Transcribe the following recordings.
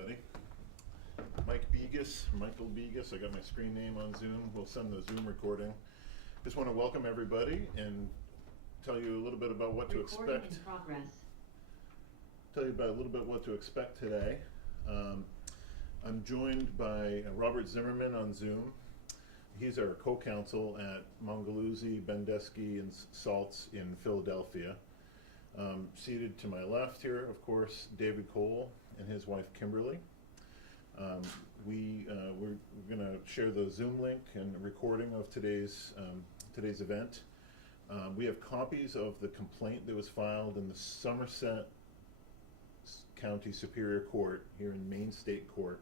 everybody. Michael Begas, I got my screen name on Zoom. We'll send the Zoom recording. Just want to welcome everybody and tell you a little bit about what to expect. Recording in progress. Tell you about a little bit what to expect today. I'm joined by Robert Zimmerman on Zoom. He's our co-counsel at Mongaluzzi, Bendesky, and Saltz in Philadelphia. Seated to my left here, of course, David Cole and his wife Kimberly. We're going to share the Zoom link and recording of today's event. We have copies of the complaint that was filed in the Somerset County Superior Court here in Maine State Court.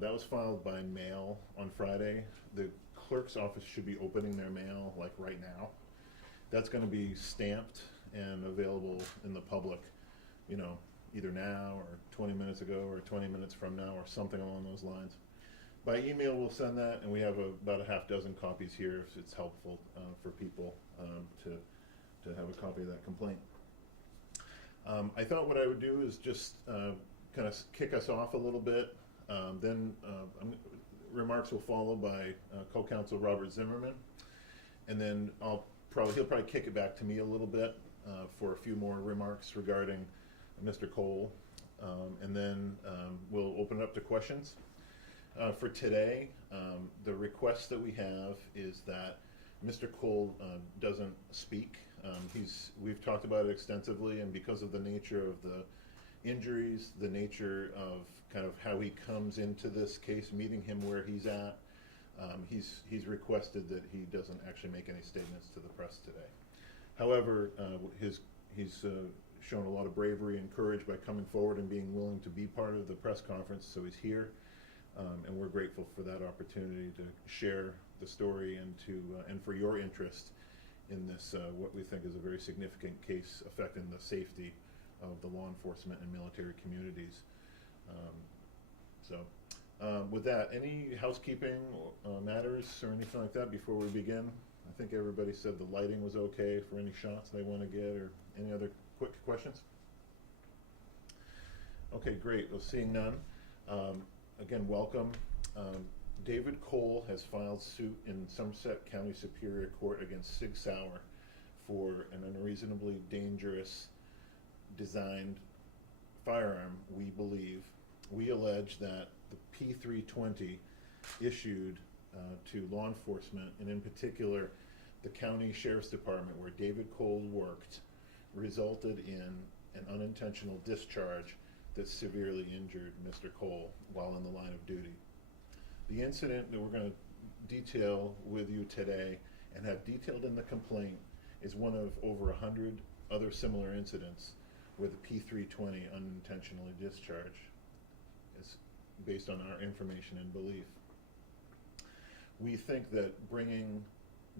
That was filed by mail on Friday. The clerk's office should be opening their mail like right now. That's going to be stamped and available in the public, either now or 20 minutes ago or 20 minutes from now or something along those lines. By email, we'll send that, and we have about a half dozen copies here if it's helpful for people to have a copy of that complaint. I thought what I would do is just kind of kick us off a little bit. Then remarks will follow by co-counsel Robert Zimmerman, and then he'll probably kick it back to me a little bit for a few more remarks regarding Mr. Cole, and then we'll open it up to questions. For today, the request that we have is that Mr. Cole doesn't speak. We've talked about it extensively, and because of the nature of the injuries, the nature of kind of how he comes into this case, meeting him where he's at, he's requested that he doesn't actually make any statements to the press today. However, he's shown a lot of bravery and courage by coming forward and being willing to be part of the press conference, so he's here, and we're grateful for that opportunity to share the story and for your interest in this, what we think is a very significant case affecting the safety of the law enforcement and military communities. With that, any housekeeping matters or anything like that before we begin? I think everybody said the lighting was okay for any shots they want to get, or any other quick questions? Okay, great. Well, seeing none, again, welcome. David Cole has filed suit in Somerset County Superior Court against Sig Sauer for an unreasonably dangerous designed firearm, we believe. We allege that the P320 issued to law enforcement, and in particular the county sheriff's department where David Cole worked, resulted in an unintentional discharge that severely injured Mr. Cole while in the line of duty. The incident that we're going to detail with you today and have detailed in the complaint is one of over 100 other similar incidents where the P320 unintentionally discharged is based on our information and belief. We think that bringing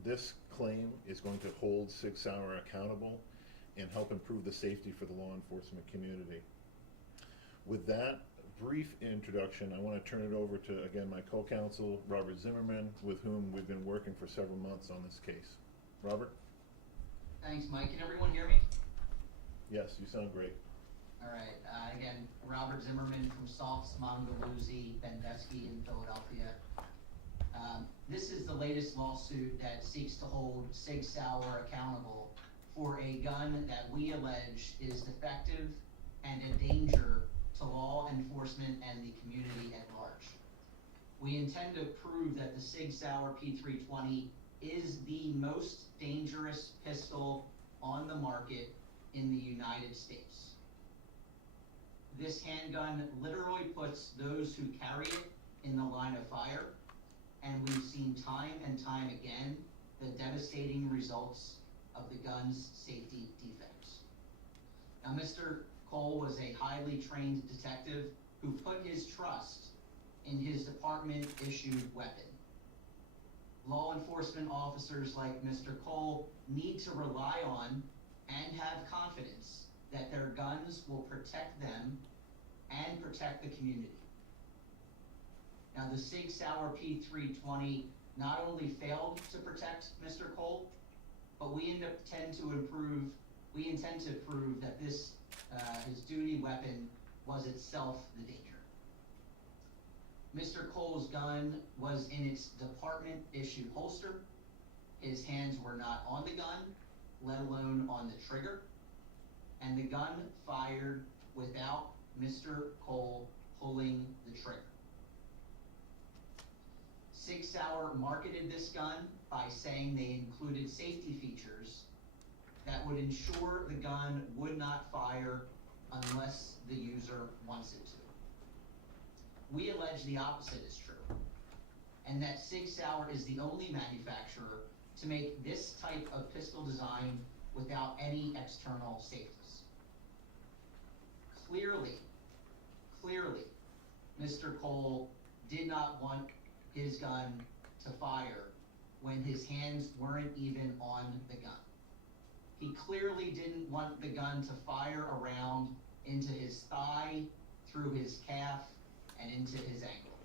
this claim is going to hold Sig Sauer accountable and help improve the safety for the law enforcement community. With that brief introduction, I want to turn it over to, again, my co-counsel, Robert Zimmerman, with whom we've been working for several months on this case. Robert? Thanks, Mike. Can everyone hear me? Yes, you sound great. All right. Again, Robert Zimmerman from Saltz, Mongaluzzi, Bendesky in Philadelphia. This is the latest lawsuit that seeks to hold Sig Sauer accountable for a gun that we allege is defective and a danger to law enforcement and the community at large. We intend to prove that the Sig Sauer P320 is the most dangerous pistol on the market in the United States. This handgun literally puts those who carry it in the line of fire, and we've seen time and time again the devastating results of the gun's safety defects. Now, Mr. Cole was a highly trained detective who put his trust in his department-issued weapon. Law enforcement officers like Mr. Cole need to rely on and have confidence that their guns will protect them and protect the community. Now, the Sig Sauer P320 not only failed to protect Mr. Cole, but we intend to prove that this his duty weapon was itself the danger. Mr. Cole's gun was in its department issued holster. His hands were not on the gun, let alone on the trigger, and the gun fired without Mr. Cole pulling the trigger. Sig Sauer marketed this gun by saying they included safety features that would ensure the gun would not fire unless the user wants it to. We allege the opposite is true, and that Sig Sauer is the only manufacturer to make this type of pistol design without any external safeties. Clearly, Mr. Cole did not want his gun to fire when his hands weren't even on the gun. He clearly didn't want the gun to fire around into his thigh, through his calf, and into his ankle.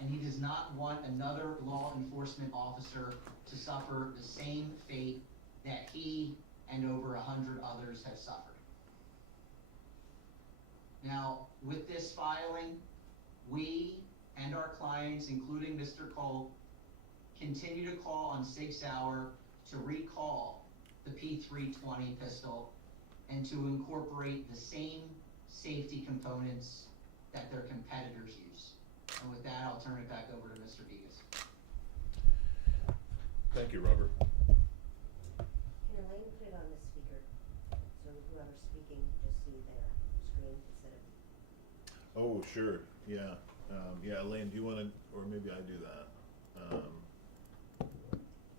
And he does not want another law enforcement officer to suffer the same fate that he and over 100 others have suffered. Now, with this filing, we and our clients, including Mr. Cole, continue to call on Sig Sauer to recall the P320 pistol and to incorporate the same safety components that their competitors use. And with that, I'll turn it back over to Mr. Degas. Thank you, Robert. Can Elaine put it on the speaker, so whoever's speaking can just see their screen instead of... Oh, sure, yeah. Yeah, Elaine, do you want to, or maybe I do that? There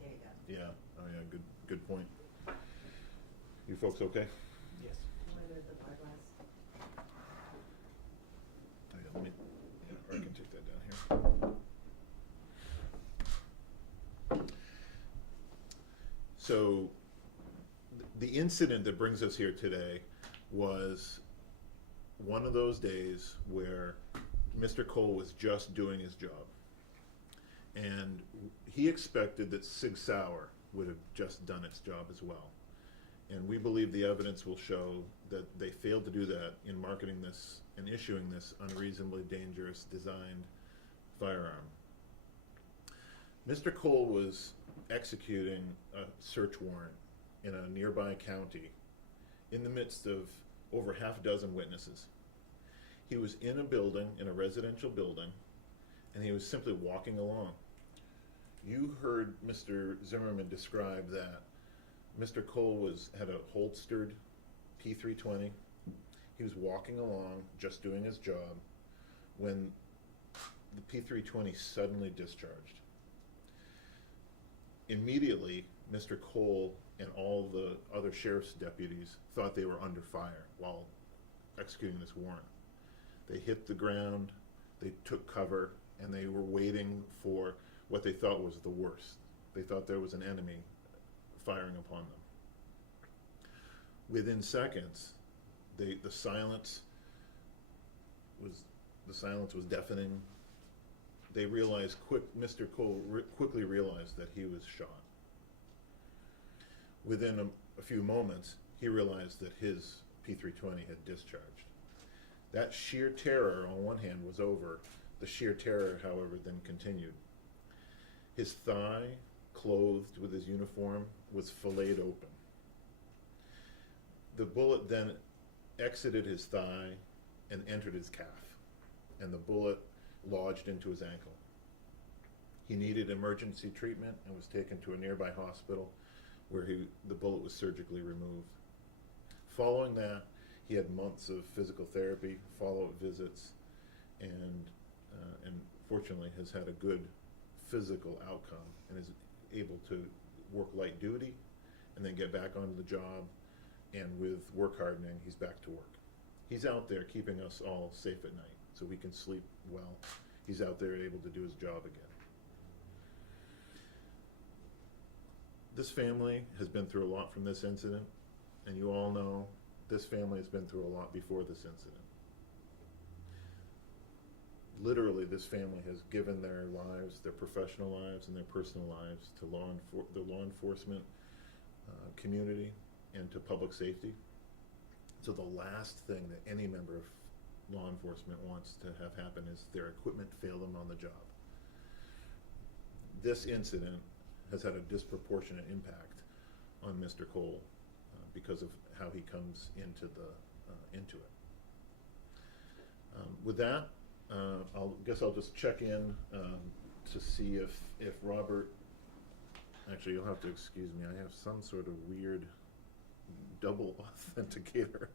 you go. Yeah, oh yeah, good point. You folks okay? Yes. Want to move the bar glass? Oh, yeah, let me, yeah, or I can take that down here. So, the incident that brings us here today was one of those days where Mr. Cole was just doing his job. And he expected that Sig Sauer would have just done its job as well. And we believe the evidence will show that they failed to do that in marketing this and issuing this unreasonably dangerous designed firearm. Mr. Cole was executing a search warrant in a nearby county in the midst of over half a dozen witnesses. He was in a building, in a residential building, and he was simply walking along. You heard Mr. Zimmerman describe that Mr. Cole had a holstered P320. He was walking along, just doing his job, when the P320 suddenly discharged. Immediately, Mr. Cole and all the other sheriff's deputies thought they were under fire while executing this warrant. They hit the ground, they took cover, and they were waiting for what they thought was the worst. They thought there was an enemy firing upon them. Within seconds, the silence was deafening. They realized Mr. Cole quickly realized that he was shot. Within a few moments, he realized that his P320 had discharged. That sheer terror on one hand was over. The sheer terror, however, then continued. His thigh, clothed with his uniform, was filleted open. The bullet then exited his thigh and entered his calf, and the bullet lodged into his ankle. He needed emergency treatment and was taken to a nearby hospital where the bullet was surgically removed. Following that, he had months of physical therapy, follow-up visits, and fortunately has had a good physical outcome and is able to work light duty and then get back onto the job, and with work hardening, he's back to work. He's out there keeping us all safe at night so we can sleep well. He's out there able to do his job again. This family has been through a lot from this incident, and you all know this family has been through a lot before this incident. Literally, this family has given their lives, their professional lives and their personal lives to the law enforcement community and to public safety. So the last thing that any member of law enforcement wants to have happen is their equipment fail them on the job. This incident has had a disproportionate impact on Mr. Cole because of how he comes into it. With that, I'll just check in to see if Robert. Actually, you'll have to excuse me. I have some sort of weird double authenticator.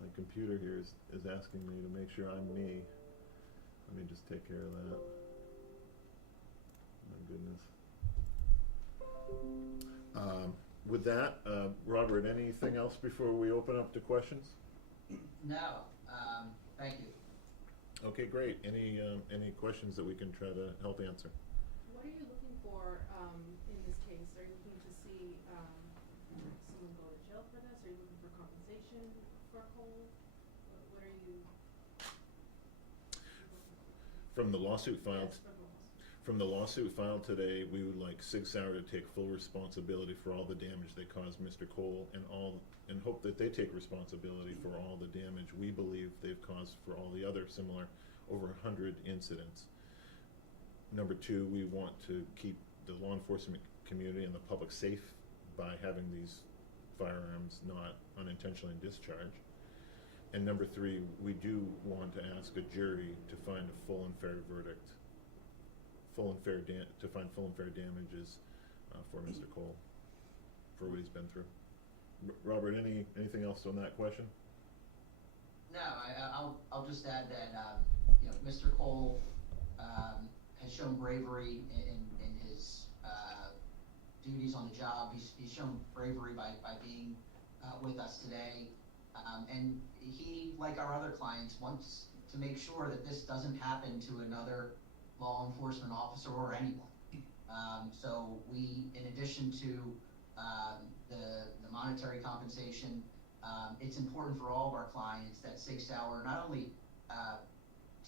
My computer here is asking me to make sure I'm me. Let me just take care of that. My goodness. With that, Robert, anything else before we open up to questions? No, thank you. Okay, great. Any questions that we can try to help answer? What are you looking for in this case? Are you looking to see someone go to jail for this? Are you looking for compensation for Cole? What are you? From the lawsuit filed. Yes, for Cole. From the lawsuit filed today, we would like Sig Sauer to take full responsibility for all the damage they caused Mr. Cole and hope that they take responsibility for all the damage we believe they've caused for all the other similar over 100 incidents. Number two, we want to keep the law enforcement community and the public safe by having these firearms not unintentionally discharged. And number three, we do want to ask a jury to find a full and fair verdict. To find full and fair damages for Mr. Cole for what he's been through. Robert, anything else on that question? No, I'll just add that Mr. Cole has shown bravery in his duties on the job. He's shown bravery by being with us today, and he, like our other clients, wants to make sure that this doesn't happen to another law enforcement officer or anyone. So we, in addition to the monetary compensation, it's important for all of our clients that Sig Sauer not only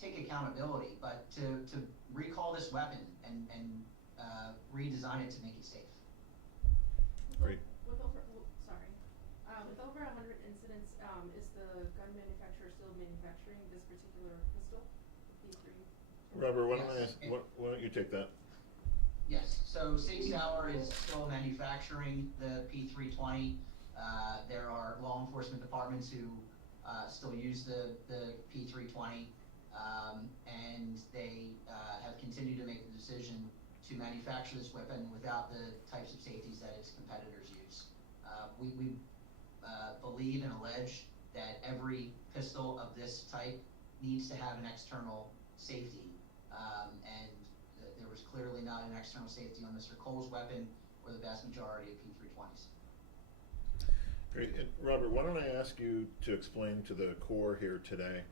take accountability, but to recall this weapon and redesign it to make it safe. Great. With over 100 incidents, is the gun manufacturer still manufacturing this particular pistol, the P3? Robert, Yes. why don't you take that? Yes, so Sig Sauer is still manufacturing the P320. There are law enforcement departments who still use the P320, and they have continued to make the decision to manufacture this weapon without the types of safeties that its competitors use. We believe and allege that every pistol of this type needs to have an external safety, and there was clearly not an external safety on Mr. Cole's weapon or the vast majority of P320s. Great. And Robert, why don't I ask you to explain to the core here today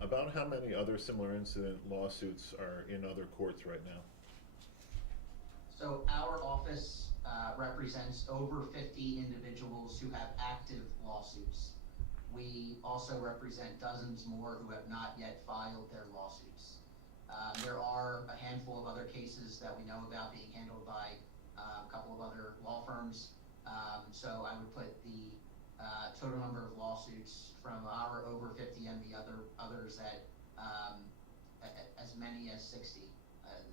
about how many other similar incident lawsuits are in other courts right now? So our office represents over 50 individuals who have active lawsuits. We also represent dozens more who have not yet filed their lawsuits. There are a handful of other cases that we know about being handled by a couple of other law firms. So I would put the total number of lawsuits from our over 50 and the others at as many as 60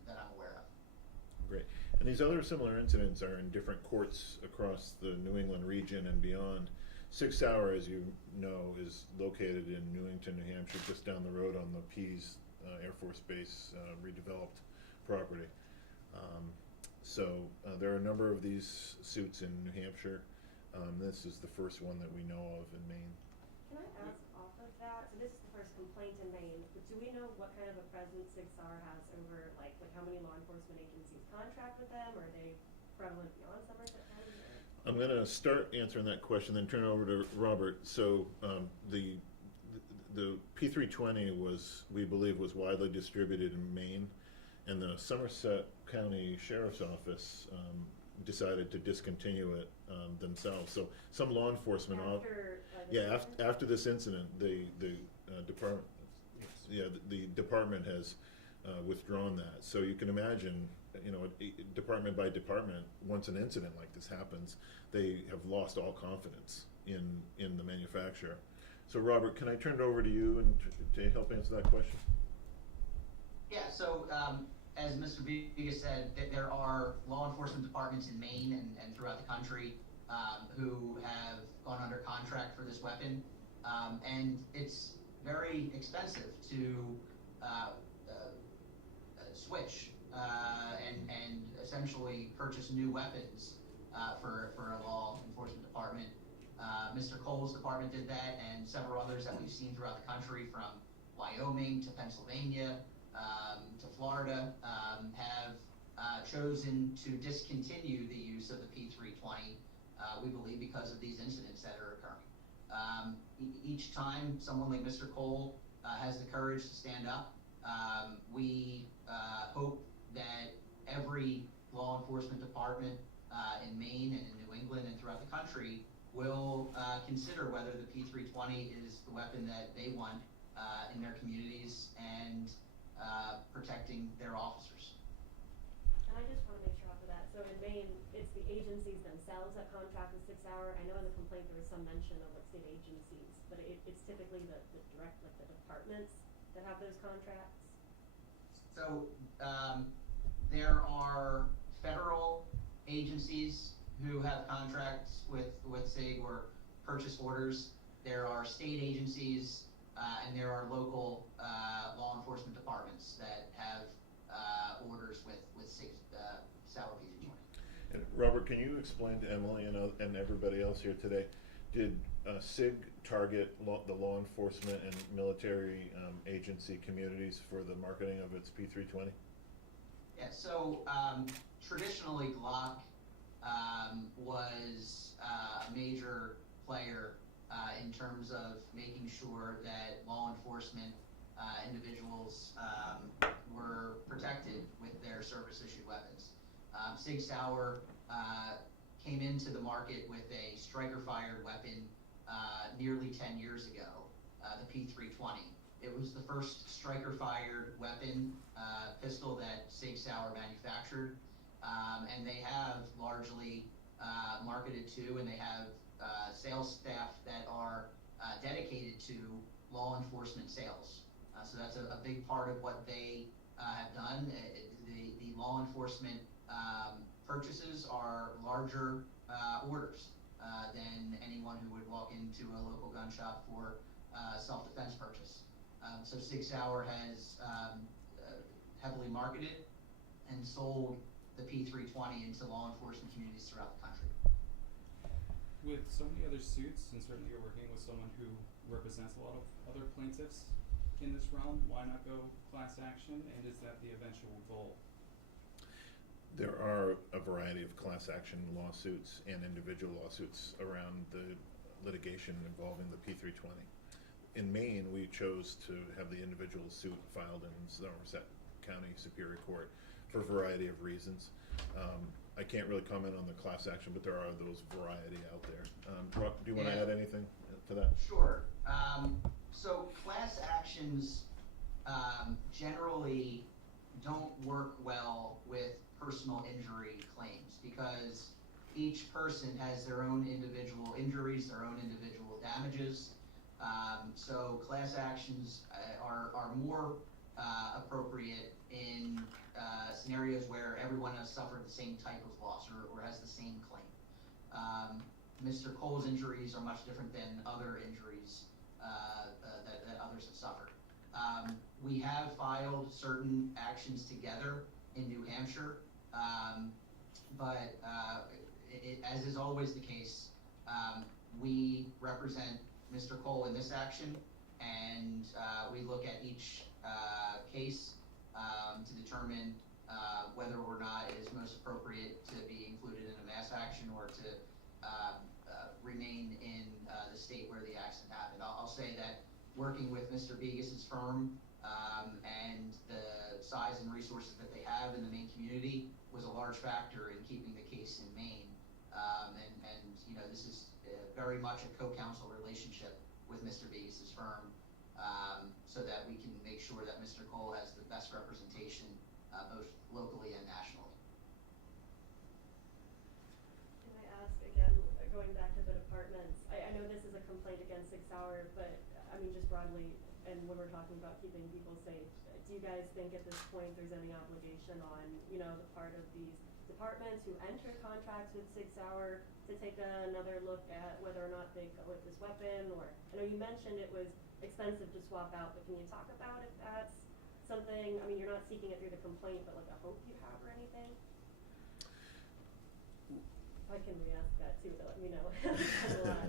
that I'm aware of. Great. And these other similar incidents are in different courts across the New England region and beyond. Sig Sauer, as you know, is located in Newington, New Hampshire, just down the road on the Pease Air Force Base redeveloped property. So there are a number of these suits in New Hampshire. This is the first one that we know of in Maine. Can I ask off of that? So this is the first complaint in Maine, but do we know what kind of a presence Sig Sauer has over, like how many law enforcement agencies contract with them? Or are they prevalent beyond Somerset County? I'm going to start answering that question, then turn it over to Robert. So the P320 we believe was widely distributed in Maine, and the Somerset County Sheriff's Office decided to discontinue it themselves. So some law enforcement after this incident, the department has withdrawn that. So you can imagine, you know, department by department, once an incident like this happens, they have lost all confidence in the manufacturer. So Robert, can I turn it over to you and to help answer that question? Yeah, so as Mr. Biga said, there are law enforcement departments in Maine and throughout the country who have gone under contract for this weapon, and it's very expensive to switch and essentially purchase new weapons for a law enforcement department. Mr. Cole's department did that, and several others that we've seen throughout the country, from Wyoming to Pennsylvania to Florida, have chosen to discontinue the use of the P320, we believe because of these incidents that are occurring. Each time someone like Mr. Cole has the courage to stand up, we hope that every law enforcement department in Maine and in New England and throughout the country will consider whether the P320 is the weapon that they want in their communities and protecting their officers. And I just want to make sure after that, so in Maine, it's the agencies themselves that contract with Sig Sauer. I know in the complaint there was some mention of like state agencies, but it's typically the direct, like the departments that have those contracts. So there are federal agencies who have contracts with SIG or purchase orders. There are state agencies and there are local law enforcement departments that have orders with Sig Sauer P320. And Robert, can you explain to Emily and everybody else here today, did SIG target the law enforcement and military agency communities for the marketing of its P320? Yeah, so traditionally Glock was a major player in terms of making sure that law enforcement individuals were protected with their service-issued weapons. Sig Sauer came into the market with a striker-fired weapon nearly 10 years ago, the P320. It was the first striker-fired weapon pistol that Sig Sauer manufactured, and they have largely marketed to, and they have sales staff that are dedicated to law enforcement sales. So that's a big part of what they have done. The law enforcement purchases are larger orders than anyone who would walk into a local gun shop for self-defense purchase. So Sig Sauer has heavily marketed and sold the P320 into law enforcement communities throughout the country. With so many other suits, and certainly you're working with someone who represents a lot of other plaintiffs in this realm, why not go class action, and is that the eventual goal? There are a variety of class action lawsuits and individual lawsuits around the litigation involving the P320. In Maine, we chose to have the individual suit filed in Somerset County Superior Court for a variety of reasons. I can't really comment on the class action, but there are those variety out there. Rob, do you want to add anything to that? Sure. So class actions generally don't work well with personal injury claims because each person has their own individual injuries, their own individual damages. So class actions are more appropriate in scenarios where everyone has suffered the same type of loss or has the same claim. Mr. Cole's injuries are much different than other injuries that others have suffered. We have filed certain actions together in New Hampshire, but as is always the case, we represent Mr. Cole in this action, and we look at each case to determine whether or not it is most appropriate to be included in a mass action or to remain in the state where the accident happened. I'll say that working with Mr. Bigas's firm and the size and resources that they have in the Maine community was a large factor in keeping the case in Maine. And you know, this is very much a co-counsel relationship with Mr. Bigas's firm. so that we can make sure that Mr. Cole has the best representation, both locally and nationally. Can I ask again, going back to the departments, I know this is a complaint against Sig Sauer, but I mean just broadly, and when we're talking about keeping people safe, do you guys think at this point there's any obligation on, you know, the part of these departments who enter contracts with Sig Sauer to take another look at whether or not they go with this weapon? Or I know you mentioned it was expensive to swap out, but can you talk about if that's something, I mean, you're not seeking it through the complaint, but like a hope you have or anything? I can re-ask that too, but let me know. That's a lot.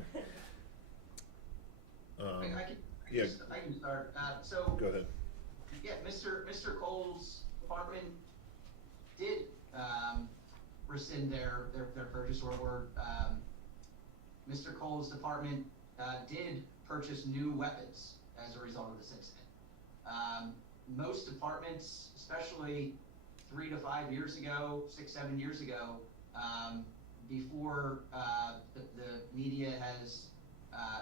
I can start. So Go ahead. yeah, Mr. Cole's department did rescind their purchase order. Mr. Cole's department did purchase new weapons as a result of this incident. Most departments, especially 3 to 5 years ago, 6, 7 years ago, before the media has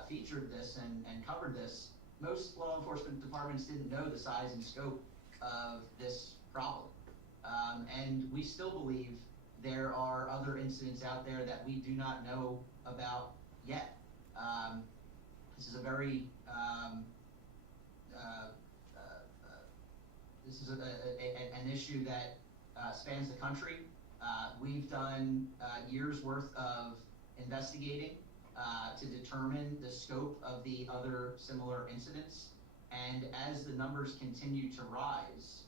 featured this and covered this, most law enforcement departments didn't know the size and scope of this problem. And we still believe there are other incidents out there that we do not know about yet. This is a very, this is an issue that spans the country. We've done years worth of investigating to determine the scope of the other similar incidents. And as the numbers continue to rise,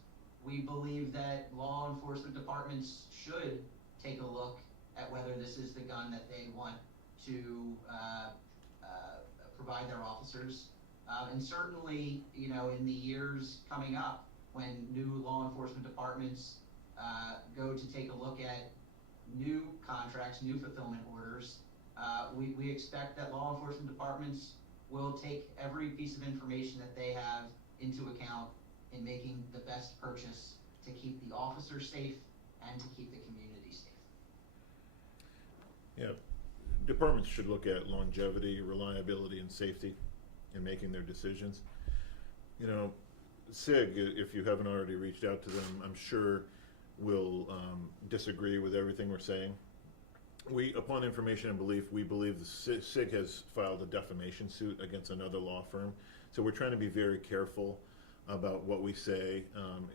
we believe that law enforcement departments should take a look at whether this is the gun that they want to provide their officers. And certainly, you know, in the years coming up, when new law enforcement departments go to take a look at new contracts, new fulfillment orders, we expect that law enforcement departments will take every piece of information that they have into account in making the best purchase to keep the officers safe and to keep the community safe. Yeah, departments should look at longevity, reliability, and safety in making their decisions. You know, SIG, if you haven't already reached out to them, I'm sure will disagree with everything we're saying. Upon information and belief, we believe the SIG has filed a defamation suit against another law firm. So we're trying to be very careful about what we say.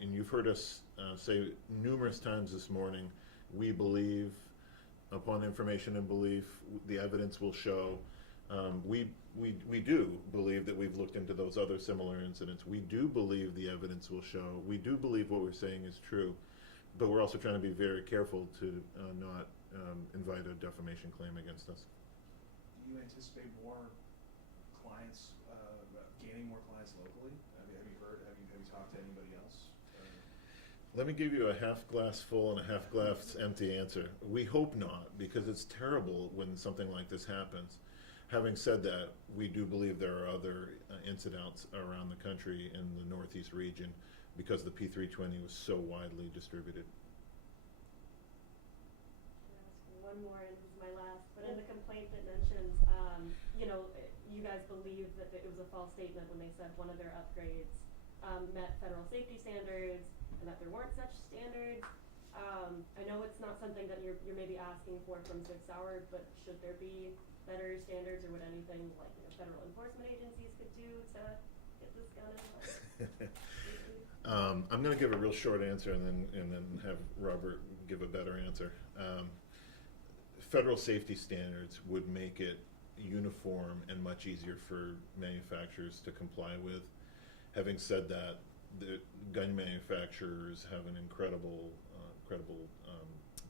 And you've heard us say numerous times this morning, we believe, upon information and belief, the evidence will show. We do believe that we've looked into those other similar incidents. We do believe the evidence will show. We do believe what we're saying is true. But we're also trying to be very careful to not invite a defamation claim against us. Do you anticipate more clients, gaining more clients locally? Have you heard, have you talked to anybody else? Let me give you a half glass full and a half glass empty answer. We hope not, because it's terrible when something like this happens. Having said that, we do believe there are other incidents around the country in the Northeast region because the P320 was so widely distributed. One more, and this is my last, but in the complaint it mentions, you know, you guys believe that it was a false statement when they said one of their upgrades met federal safety standards and that there weren't such standards. I know it's not something that you're maybe asking for from Sig Sauer, but should there be better standards, or would anything like, you know, federal enforcement agencies could do to get this gun in place? I'm going to give a real short answer and then have Robert give a better answer. Federal safety standards would make it uniform and much easier for manufacturers to comply with. Having said that, the gun manufacturers have an incredibly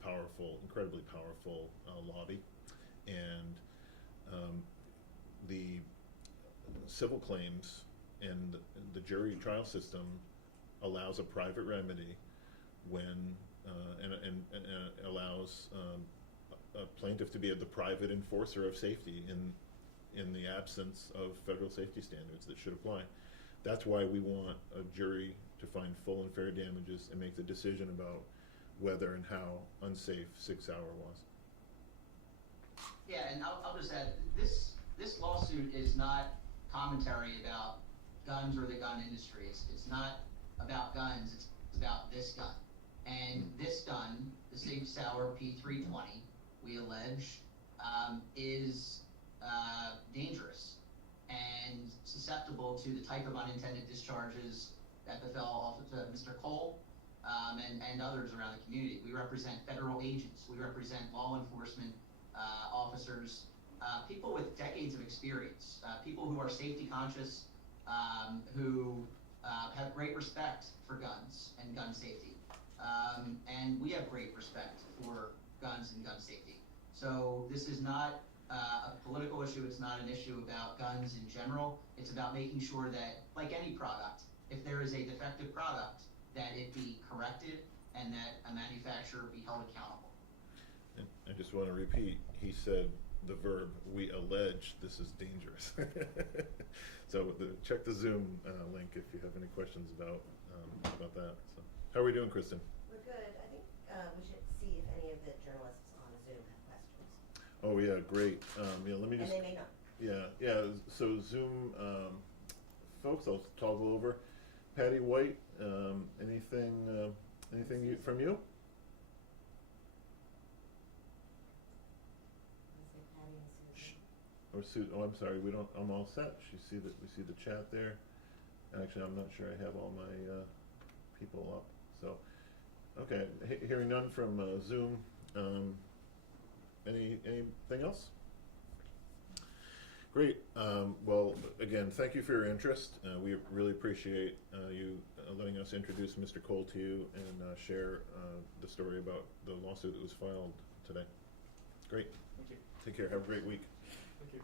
powerful lobby, and the civil claims and the jury trial system allows a private remedy when and allows a plaintiff to be the private enforcer of safety in the absence of federal safety standards that should apply. That's why we want a jury to find full and fair damages and make the decision about whether and how unsafe Sig Sauer was. Yeah, and I'll just add, this lawsuit is not commentary about guns or the gun industry. It's not about guns, it's about this gun. And this gun, the Sig Sauer P320, we allege, is dangerous and susceptible to the type of unintended discharges that befell Mr. Cole and others around the community. We represent federal agents, we represent law enforcement officers, people with decades of experience, people who are safety conscious, who have great respect for guns and gun safety. And we have great respect for guns and gun safety. So this is not a political issue, it's not an issue about guns in general. It's about making sure that, like any product, if there is a defective product, that it be corrected and that a manufacturer be held accountable. And I just want to repeat, he said the verb, we allege this is dangerous. So check the Zoom link if you have any questions about that. So, how are we doing, Kristen? We're good. I think we should see if any of the journalists on Zoom have questions. Oh yeah, great. Yeah, let me And just. they may not. Yeah. So Zoom, folks, I'll toggle over. Patty White, anything from you? Let's say Patty and Susan. Or Sue? Oh, I'm sorry. I'm all set. We see the chat there. Actually, I'm not sure I have all my people up. So, okay. Hearing none from Zoom. Anything else? Great. Well, again, thank you for your interest. We really appreciate you letting us introduce Mr. Cole to you and share the story about the lawsuit that was filed today. Great. Thank you. Take care. Have a great week. Thank you.